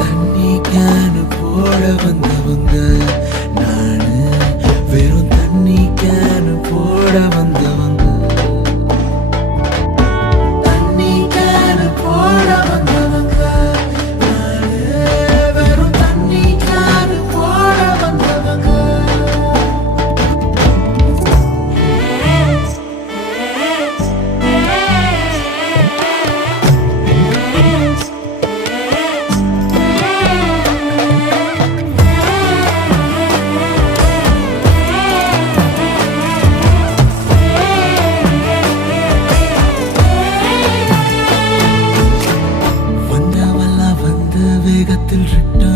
தண்ணி கேனு போட வந்தவங்க நானு, வெறும் தண்ணி கேனு போட வந்தவங்க. தண்ணி கேனு போட வந்தவங்க நானு, வெறும் தண்ணி கேனு போட வந்தவங்க. வந்தவெல்லாம் வந்த வேகத்தில் ரிட்டர்ன்